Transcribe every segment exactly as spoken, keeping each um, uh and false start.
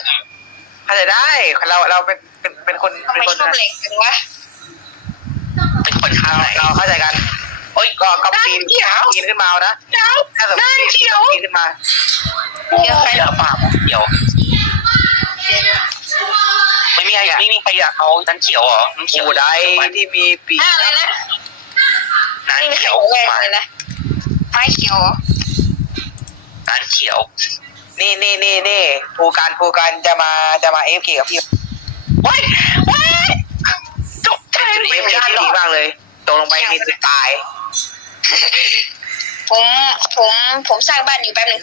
เข้าใจได้เราเราเป็นเป็นเป็นคนทำเป็นไมคนชอบเหล็กจังวะเป็นคนข้างไหนเราเข้าใจกันโอ้ยก็ก็ปีนปีนขึ้นมานะถ้าสมมติปีนขึ้นมาเดี๋ยวใครเดี๋ยวปากเดี๋ยวไม่มีใครไม่มีใครอยากเอานั้นเขียวเหรอนั้นเขียวผู้ใดที่มีปีกอะไรนะนั้นไม่มีใครเขียวแรงมาเลยนะไม้เขียวนั้นเขียวนี่นี่นี่นี่ภูการภูการจะมาจะมาเอฟเคกับพี่ว้ายว้ายตกใจเอไม่ฟเคยากที่หรดีอกมากเลยตกลงไปนี่คือตายผมผมผมสร้างบ้านอยู่แป๊บนึง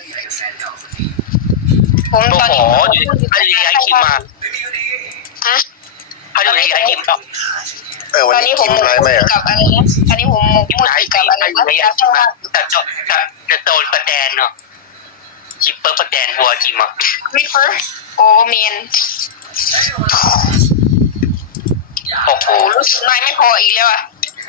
ผมโอ้ตอนโหนี้ถ้าอยู่ในย้ายคิมมาฮะถ้าอยู่ในย้ายคิมก็เออวันตอนนี้นี้ผกิมนหมกไรไหมมุ่นอ่ะกับอะไรนะตอนนี้ผมหมกมุ่นย้ายกับอะไรถ้าอยู่นะในย้ายจะคิมสร้างมาจะจบจะจะโดนประแดนเนาะคิปเปอร์ประแดนบัวจิมอ่ะริเฟอร์โอเมียนโอ้โหโอ้รู้สึกน้อยไม่พออีกแล้วอ่ะ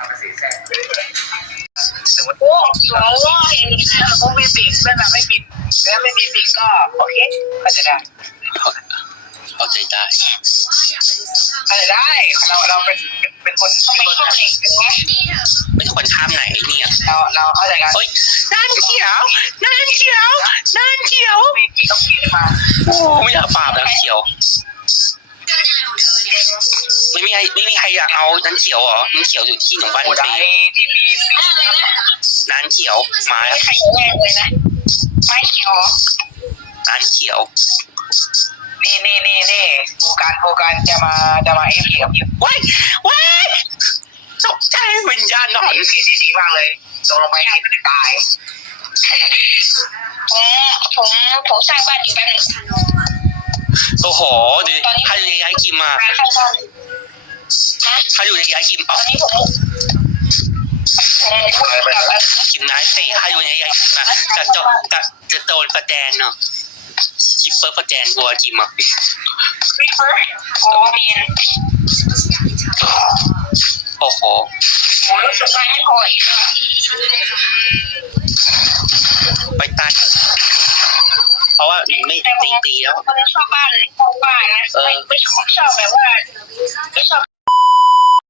สมมติโอ้สองร้อยเองนะถ้าผมมีปีกนั่นแหละไม่ปีกแล้วไม่มีปีกก็โอเคเข้าใจได้เข้าใจได้เข้าใจได้เราเราเป็นเป็นคนทำไมเป็นชอบคนเหล็กจังวะเป็นคนข้ามไหนเนี่ยเราเราเข้าใจกันเฮ้ยนั่นเขียวนั่นเขียวนั่นเขียวมีปีกก็ปีกมาโอ้ไม่อยากปราบนะเขียว ไม่มีใครไม่มีใครอยากเอานั้นเขียวเหรอนั้นเขียวอยู่ที่หนุ่มบ้านผู้ใดปีที่มีปีกอะไรนะนั้นเขียวมาไม่แล้วใครแรงเลยนะไม้เขียวนั้นเขียวนี่นี่นี่นี่ภูการภูการจะมาจะมาเอฟเคกับพี่ว้ายว้ายตกใจวิญญาณหนอนเอฟเคที่ดีมากเลยตกลงไปนี่มันตายผมผมผมสร้างบ้านอยู่แป๊บนึงโอ้โหดูถ้าอยู่ในย้ายคิมมาสร้างบ้านฮะถ้าอยู่ในย้ายคิมตเอาอนนี้ผมผมพูดกับอะไรคิมนายสิถ้าอยู่ในย้ายคิมมาจะจะจะจะโดนประแดนเนาะคิปเปอร์ประแดนบัวจิมอ่ะริเฟอร์โอเมียนโอ้โหโอ้รู้สึกน้อยไม่พออีกแล้วไปตายเถอะเพราะว่าไม่ตีตีแล้วคนชอบบ้านชอบบ้านนะไม่ไม่ชอบแบบว่าไม่ชอบ